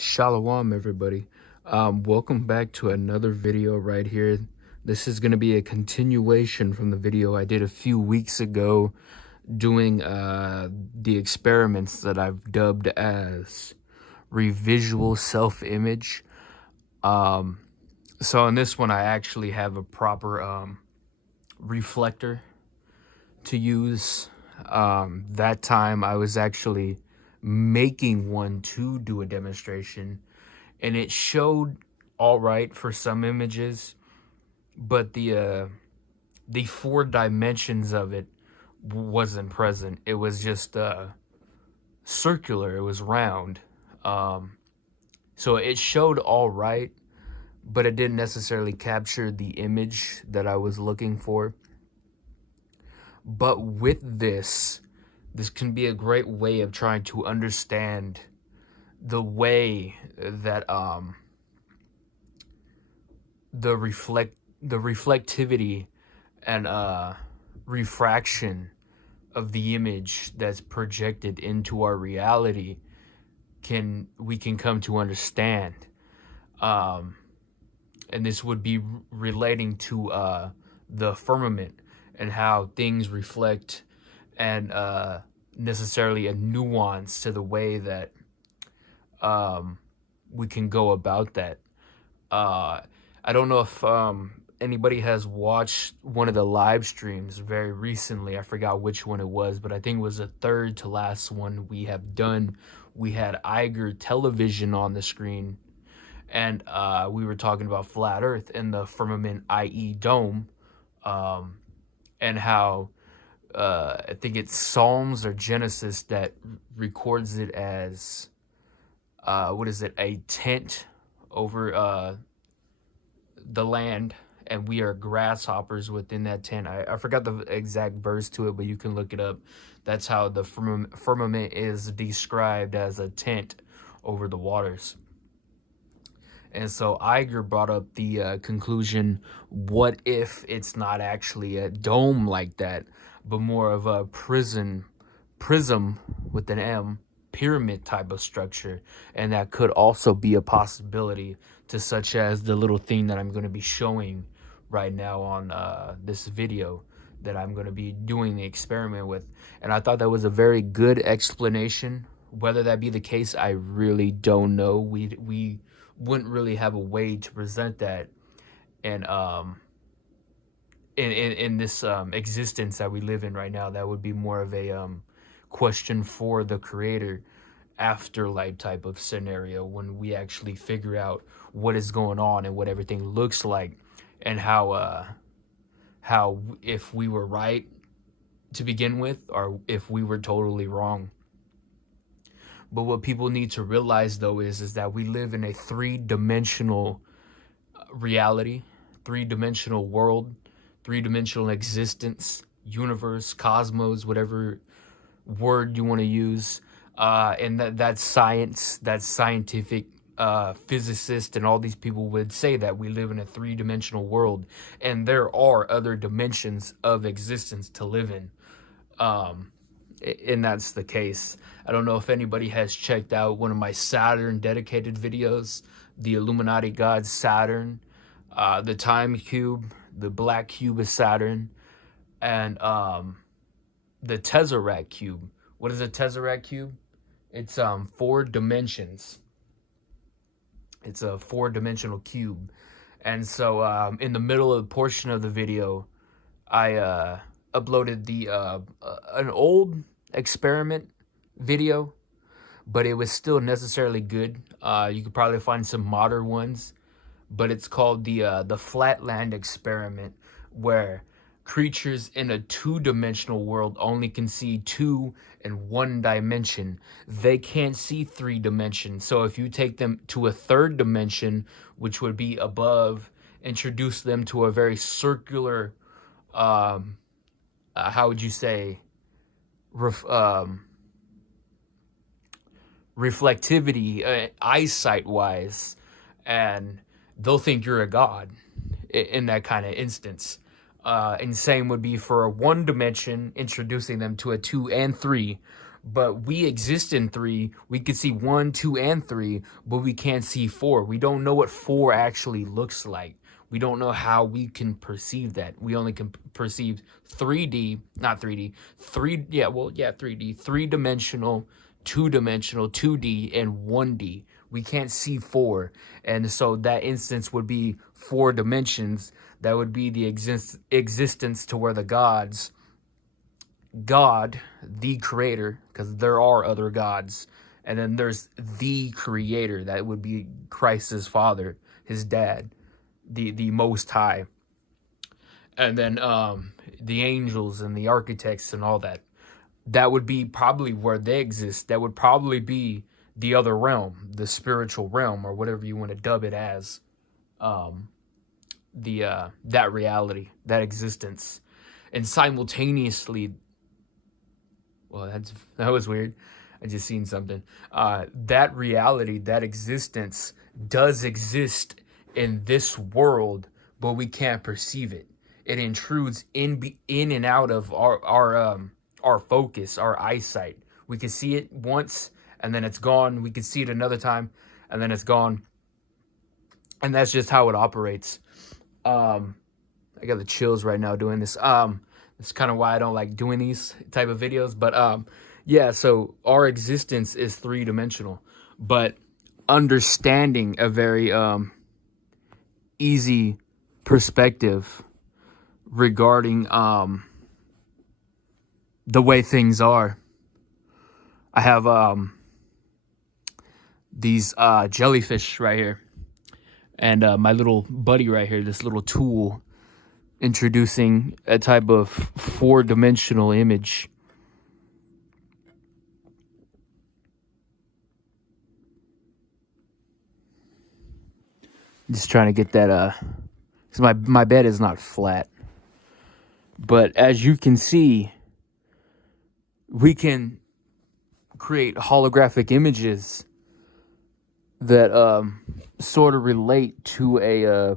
Shalom, everybody. Welcome back to another video right here. This is going to be a continuation from the video I did a few weeks ago doing the experiments that I've dubbed as Revisual self-image. So in this one, I actually have a proper reflector to use. That time I was actually making one to do a demonstration, and it showed all right for some images, but the 4 dimensions of it wasn't present. It was just circular, it was round. So it showed all right, but it didn't necessarily capture the image that I was looking for. But with this can be a great way of trying to understand the way that the reflectivity and refraction of the image that's projected into our reality we can come to understand. And this would be relating to the firmament and how things reflect, and necessarily a nuance to the way that we can go about that. I don't know if anybody has watched one of the live streams very recently. I forgot which one it was, but I think it was the third to last one we have done. We had Iger television on the screen, and we were talking about flat Earth and the firmament, i.e. dome, and how I think it's Psalms or Genesis that records it as a tent over the land, and we are grasshoppers within that tent. I forgot the exact verse to it, but you can look it up. That's how the firmament is described, as a tent over the waters. And so Iger brought up the conclusion, what if it's not actually a dome like that, but more of a prism with an M, pyramid type of structure? And that could also be a possibility, to such as the little thing that I'm going to be showing right now on this video that I'm going to be doing the experiment with. And I thought that was a very good explanation. Whether that be the case, I really don't know. We wouldn't really have a way to present that, and in this existence that we live in right now. That would be more of a question for the creator, afterlife type of scenario, when we actually figure out what is going on and what everything looks like, and how if we were right to begin with, or if we were totally wrong. But what people need to realize, though, is that we live in a 3-dimensional reality, 3-dimensional world, 3-dimensional existence, universe, cosmos, whatever word you want to use. And that's science, that's scientific physicists, and all these people would say that we live in a 3-dimensional world, and there are other dimensions of existence to live in. And that's the case. I don't know if anybody has checked out one of my Saturn dedicated videos, the Illuminati god Saturn, the time cube, the black cube of Saturn, and the Tesseract cube. What is a Tesseract cube? It's 4 dimensions. It's a 4-dimensional cube. And so in the middle of the portion of the video, I uploaded the an old experiment video, but it was still necessarily good. You could probably find some modern ones, but it's called the Flatland experiment, where creatures in a 2-dimensional world only can see 2 and 1 dimension. They can't see 3 dimensions. So if you take them to a 3rd dimension, which would be above, introduce them to a very circular, how would you say, reflectivity, eyesight wise, and they'll think you're a god in that kind of instance. And same would be for a 1 dimension, introducing them to a 2 and 3, but we exist in 3. We can see 1, 2, and 3, but we can't see 4. We don't know what 4 actually looks like. We don't know how we can perceive that. We only can perceive 3D, not 3D, 3D, 3-dimensional, 2-dimensional, 2D, and 1D. We can't see 4. And so that instance would be 4 dimensions. That would be the existence to where the gods, God, the creator, because there are other gods, and then there's the creator, that would be Christ's father, his dad, the most high, and then the angels and the architects and all that. That would be probably where they exist. That would probably be the other realm, the spiritual realm, or whatever you want to dub it as. That reality, that existence, and simultaneously, well, that was weird. I just seen something. That reality, that existence, does exist in this world, but we can't perceive it. It intrudes in and out of our focus, our eyesight. We can see it once, and then it's gone. We can see it another time, and then it's gone. And that's just how it operates. I got the chills right now doing this. It's kind of why I don't like doing these type of videos. But yeah, so our existence is 3-dimensional. But understanding a very easy perspective regarding the way things are. I have these jellyfish right here. And my little buddy right here, this little tool, introducing a type of 4-dimensional image. Just trying to get that, because my bed is not flat. But as you can see, we can create holographic images that sort of relate to a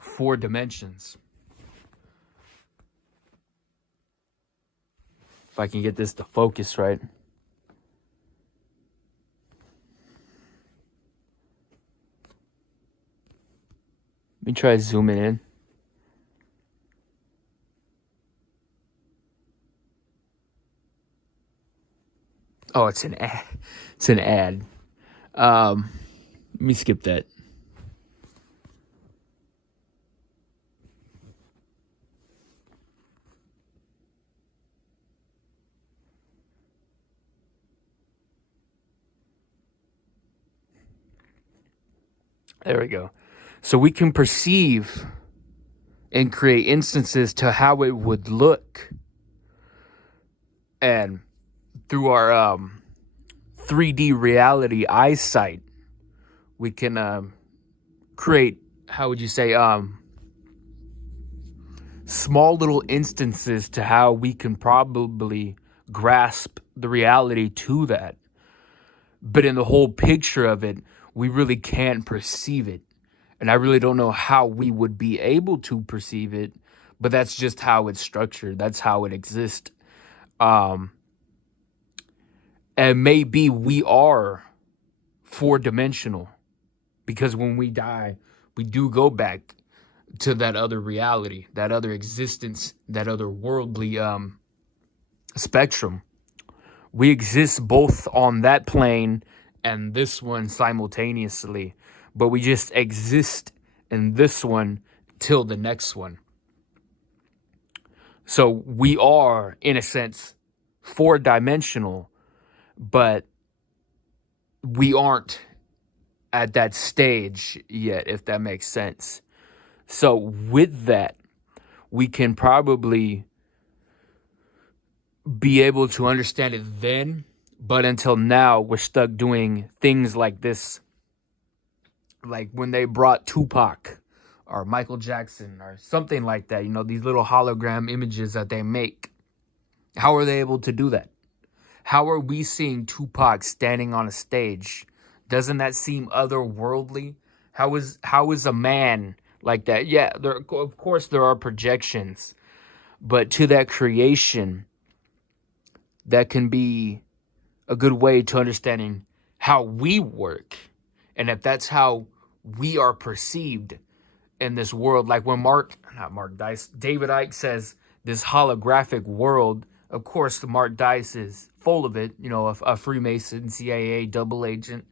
4 dimensions. If I can get this to focus right. Let me try zooming in. Oh, it's an ad. It's an ad. Let me skip that. There we go. So we can perceive and create instances to how it would look. And through our 3D reality eyesight, we can create, how would you say, small little instances to how we can probably grasp the reality to that. But in the whole picture of it, we really can't perceive it. And I really don't know how we would be able to perceive it, but that's just how it's structured. That's how it exists. And maybe we are 4-dimensional, because when we die, we do go back to that other reality, that other existence, that other worldly spectrum. We exist both on that plane and this one simultaneously, but we just exist in this one till the next one. So we are, in a sense, 4-dimensional, but we aren't at that stage yet, if that makes sense. So with that, we can probably be able to understand it then, but until now, we're stuck doing things like this. Like when they brought Tupac or Michael Jackson or something like that, you know, these little hologram images that they make. How are they able to do that? How are we seeing Tupac standing on a stage? Doesn't that seem otherworldly? How is a man like that? Yeah, of course there are projections, but to that creation, that can be a good way to understanding how we work, and if that's how we are perceived in this world. Like when David Icke says this holographic world, of course, Mark Dice is full of it. You know, a Freemason, CIA, double agent.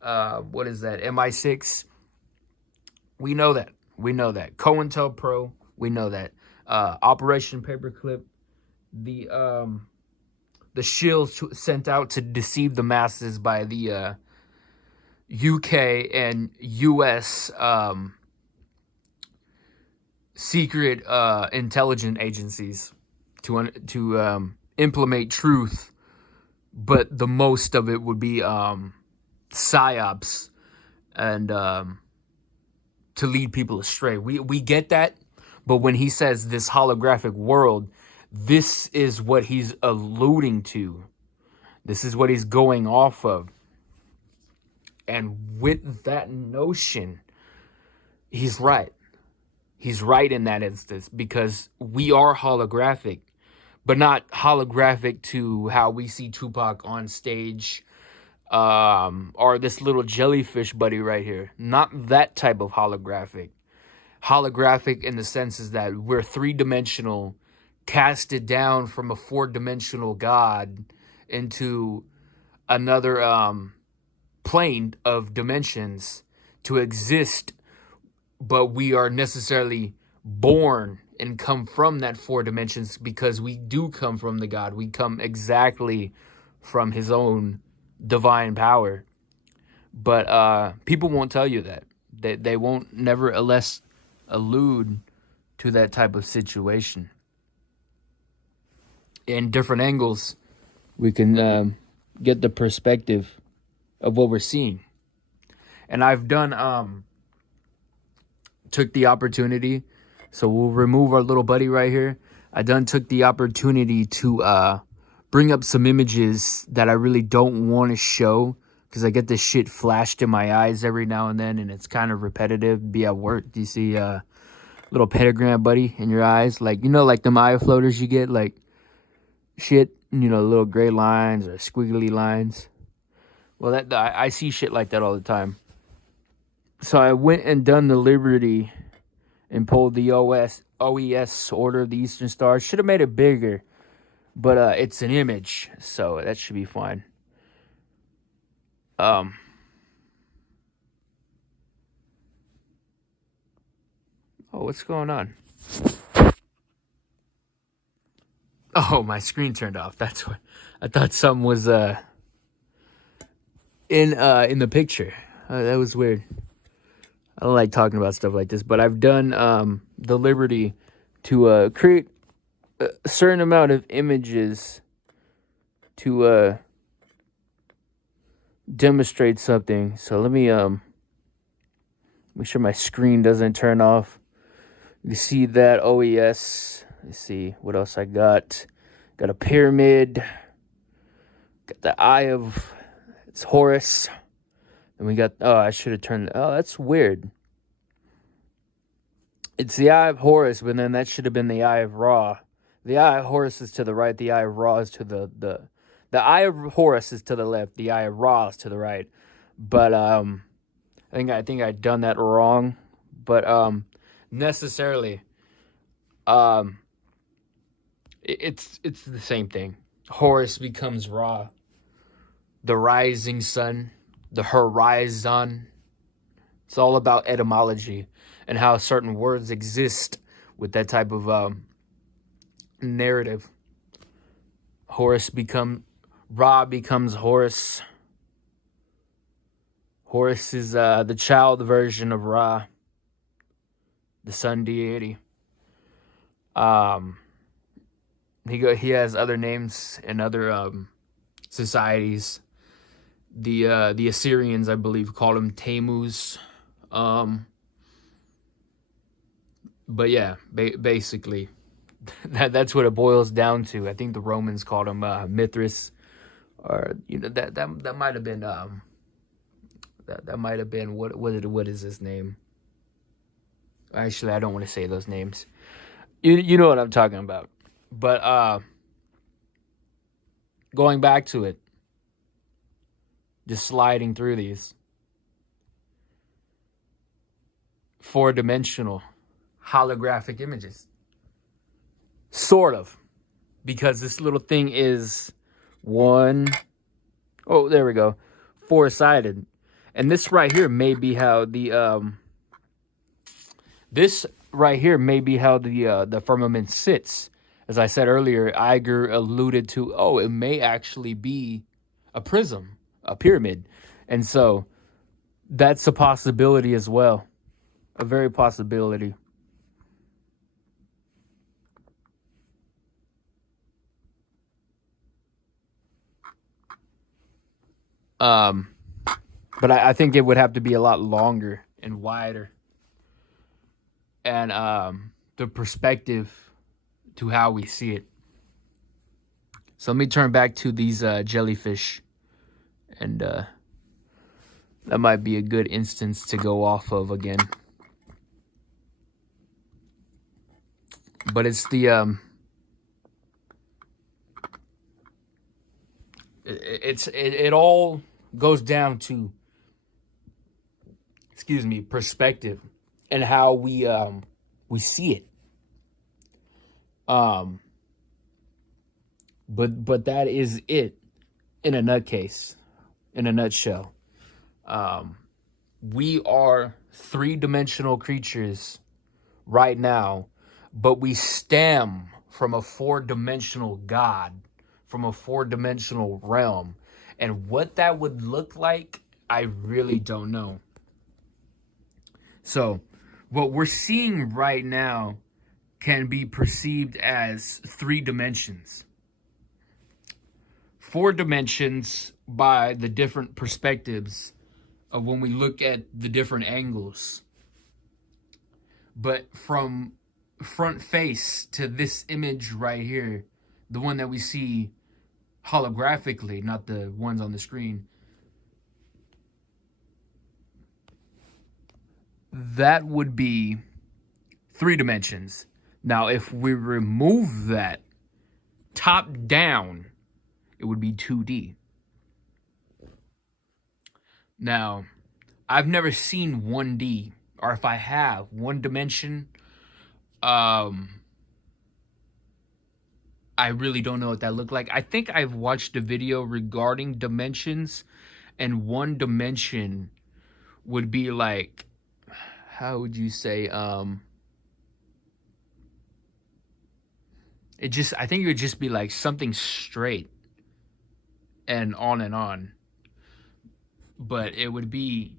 What is that? MI6. We know that. We know that. COINTELPRO. We know that. Operation Paperclip. The shields sent out to deceive the masses by the UK and US secret intelligence agencies to implement truth, but the most of it would be psyops and to lead people astray. We get that, but when he says this holographic world, this is what he's alluding to. This is what he's going off of. And with that notion, he's right. He's right in that instance, because we are holographic, but not holographic to how we see Tupac on stage, or this little jellyfish buddy right here. Not that type of holographic. Holographic in the sense is that we're three-dimensional, casted down from a four-dimensional God into another plane of dimensions to exist, but we are necessarily born and come from that four dimensions because we do come from the God. We come exactly from his own divine power. But people won't tell you that. They won't nevertheless allude to that type of situation. In different angles, we can get the perspective of what we're seeing. And I've done took the opportunity, so we'll remove our little buddy right here. I took the opportunity to bring up some images that I really don't want to show, because I get this shit flashed in my eyes every now and then, and it's kind of repetitive. Be at work, do you see a little pentagram buddy in your eyes? Like, you know, like them eye floaters you get, like shit, you know, little gray lines or squiggly lines. Well, I see shit like that all the time. So I went and done the Liberty and pulled the OES, Order of the Eastern Stars. Should have made it bigger, but it's an image, so that should be fine. Oh, what's going on? Oh, my screen turned off. That's what I thought. Something was in the picture. That was weird. I don't like talking about stuff like this, but I've done the Liberty to create a certain amount of images to demonstrate something. So let me make sure my screen doesn't turn off. You see that OES. Let's see what else I got. Got a pyramid. Got the eye of Horus. And we got, I should have turned, that's weird. It's the eye of Horus, but then that should have been the eye of Ra. The eye of Horus is to the right, the eye of Ra is to the eye of Horus is to the left, the eye of Ra is to the right. But I think I'd done that wrong. But necessarily, it's the same thing. Horus becomes Ra, the rising sun, the horizon. It's all about etymology and how certain words exist with that type of narrative. Ra becomes Horus. Horus is the child version of Ra, the sun deity. He has other names in other societies. The Assyrians, I believe, called him Tammuz. But yeah, basically, that's what it boils down to. I think the Romans called him Mithras, or that might have been that might have been what is his name? Actually, I don't want to say those names. You know what I'm talking about. But going back to it, just sliding through these. 4-dimensional holographic images. Sort of. Because this little thing is oh, there we go. 4-sided. And this right here may be how the the firmament sits. As I said earlier, Iger alluded to, it may actually be a prism, a pyramid. And so that's a possibility as well. A very possibility. But I think it would have to be a lot longer and wider. And the perspective to how we see it. So let me turn back to these jellyfish. And that might be a good instance to go off of again. But it's the it all goes down to, perspective and how we see it. But that is it in a nutshell. We are 3-dimensional creatures right now, but we stem from a 4-dimensional God, from a 4-dimensional realm. And what that would look like, I really don't know. So, what we're seeing right now can be perceived as 3 dimensions. 4 dimensions by the different perspectives of when we look at the different angles. But from front face to this image right here, the one that we see holographically, not the ones on the screen, that would be 3 dimensions. Now, if we remove that top down, it would be 2D. Now, I've never seen 1D, or if I have, 1 dimension, I really don't know what that looked like. I think I've watched a video regarding dimensions, and 1 dimension would be like, how would you say, I think it would just be like something straight and on and on. But it would be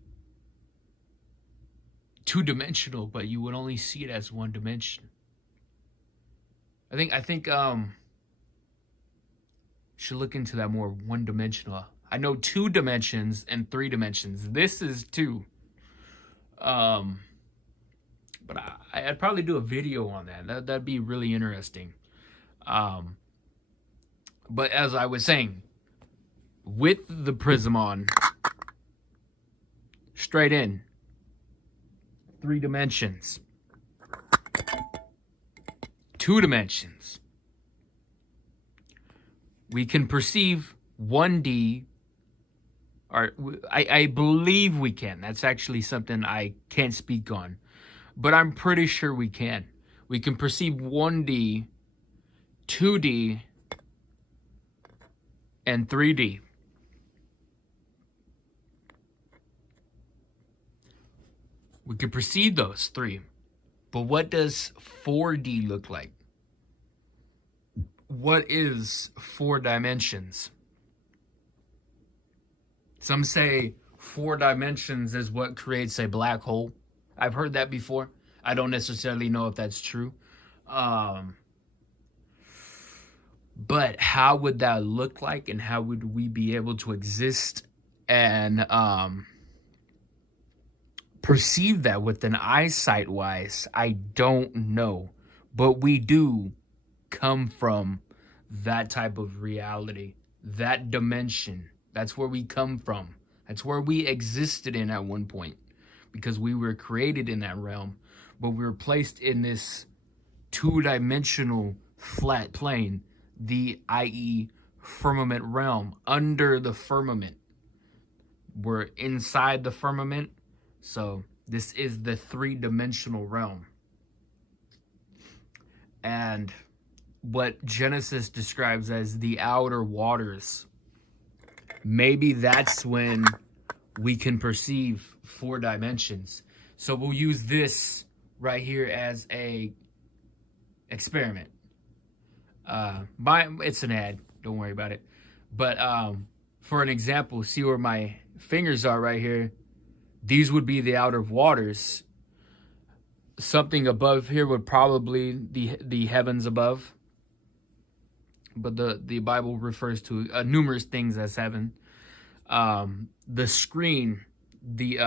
2-dimensional, but you would only see it as 1 dimension. I think should look into that more. 1-dimensional. I know 2 dimensions and 3 dimensions. This is 2. But I'd probably do a video on that. That'd be really interesting. But as I was saying, with the prism on, straight in, 3 dimensions, 2 dimensions. We can perceive 1D, or I believe we can. That's actually something I can't speak on, but I'm pretty sure we can. We can perceive 1D, 2D, and 3D. We can perceive those 3. But what does 4D look like? What is 4 dimensions? Some say 4 dimensions is what creates a black hole. I've heard that before. I don't necessarily know if that's true. But how would that look like, and how would we be able to exist and perceive that with an eyesight wise? I don't know. But we do come from that type of reality, that dimension. That's where we come from. That's where we existed in at one point, because we were created in that realm, but we were placed in this 2-dimensional flat plane, the i.e. firmament realm, under the firmament. We're inside the firmament. So this is the three-dimensional realm. And what Genesis describes as the outer waters, maybe that's when we can perceive 4 dimensions. So we'll use this right here as a experiment. It's an ad, don't worry about it. But for an example, see where my fingers are right here. These would be the outer waters. Something above here would probably the heavens above. But the Bible refers to numerous things as heaven. The screen, the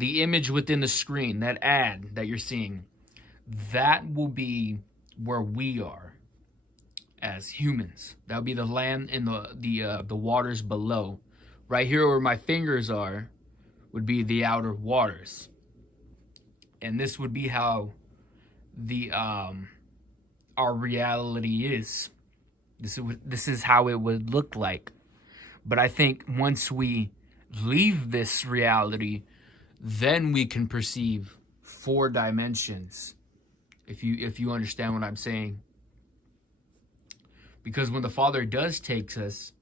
image within the screen, that ad that you're seeing, that will be where we are as humans. That would be the land in the waters below. Right here where my fingers are would be the outer waters. And this would be how the our reality is. This is how it would look like. But I think once we leave this reality, then we can perceive 4 dimensions. If you understand what I'm saying. Because when the Father does takes us,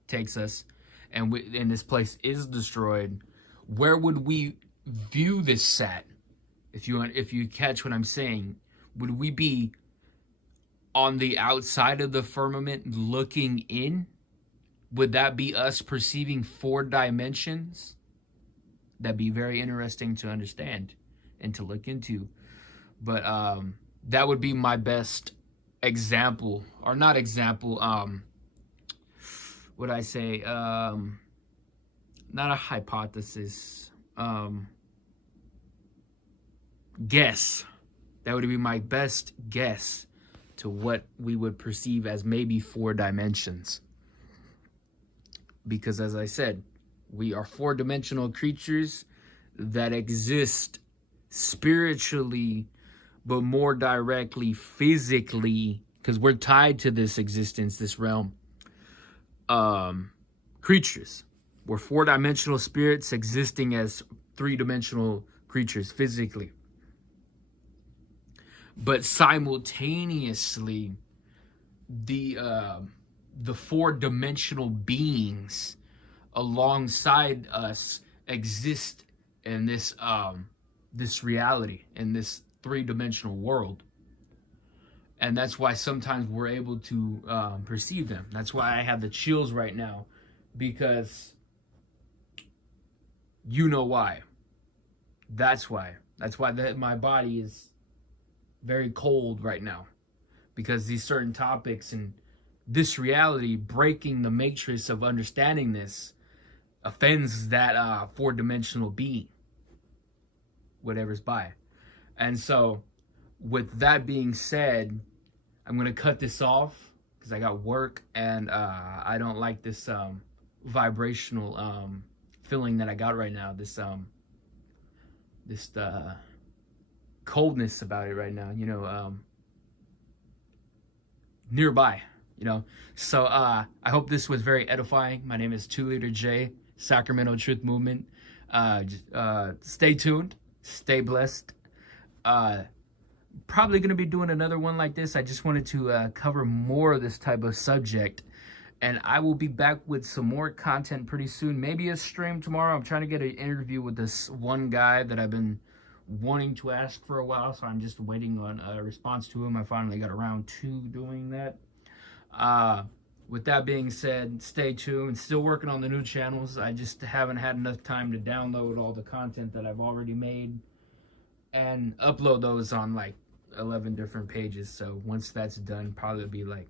and this place is destroyed, where would we view this at? If you catch what I'm saying, would we be on the outside of the firmament looking in? Would that be us perceiving 4 dimensions? That'd be very interesting to understand and to look into. But that would be my best example, or not example, would I say, not a hypothesis, guess. That would be my best guess to what we would perceive as maybe 4 dimensions. Because as I said, we are 4-dimensional creatures that exist spiritually, but more directly physically, because we're tied to this existence, this realm. Creatures. We're 4-dimensional spirits existing as 3-dimensional creatures physically. But simultaneously, the 4-dimensional beings alongside us exist in this reality, in this 3-dimensional world. And that's why sometimes we're able to perceive them. That's why I have the chills right now, because you know why. That's why my body is very cold right now, because these certain topics and this reality, breaking the matrix of understanding this, offends that 4-dimensional being, whatever's by. And so with that being said, I'm going to cut this off because I got work, and I don't like this vibrational feeling that I got right now, this coldness about it right now, nearby, So I hope this was very edifying. My name is 2 Liter J, Sacramento Truth Movement. Stay tuned, stay blessed. Probably going to be doing another one like this. I just wanted to cover more of this type of subject, and I will be back with some more content pretty soon. Maybe a stream tomorrow. I'm trying to get an interview with this one guy that I've been wanting to ask for a while, so I'm just waiting on a response to him. I finally got around to doing that. With that being said, stay tuned. Still working on the new channels. I just haven't had enough time to download all the content that I've already made and upload those on like 11 different pages. So once that's done, probably be like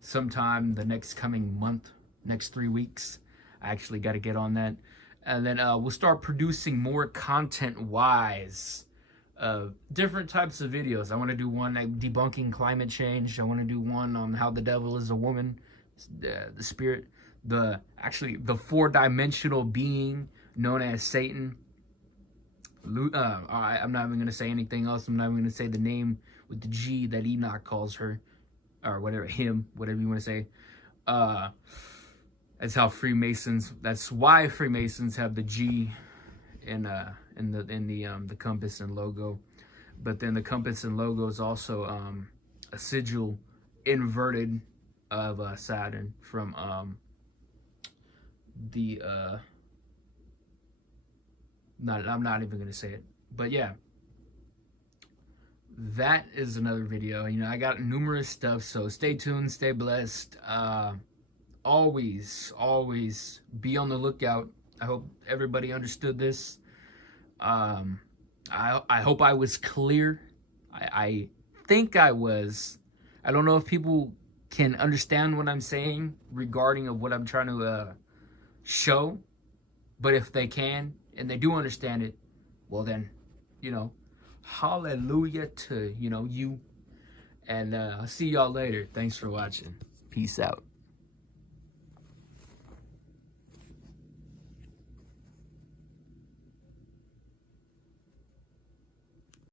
sometime the next coming month, next 3 weeks. I actually got to get on that. And then we'll start producing more content-wise, different types of videos. I want to do one like debunking climate change. I want to do one on how the devil is a woman, the spirit, the 4-dimensional being known as Satan. I'm not even going to say anything else. I'm not even going to say the name with the G that Enoch calls her, or whatever, him, whatever you want to say. That's how Freemasons. That's why Freemasons have the G in the compass and logo. But then the compass and logo is also a sigil inverted of Saturn from I'm not even gonna say it, but yeah, that is another video. You know, I got numerous stuff, so stay tuned, stay blessed. Always be on the lookout. I hope everybody understood this. I hope I was clear. I think I was. I don't know if people can understand what I'm saying regarding of what I'm trying to show, but if they can and they do understand it, well then, you know, hallelujah to, you know, you. And I'll see y'all later. Thanks for watching. Peace out.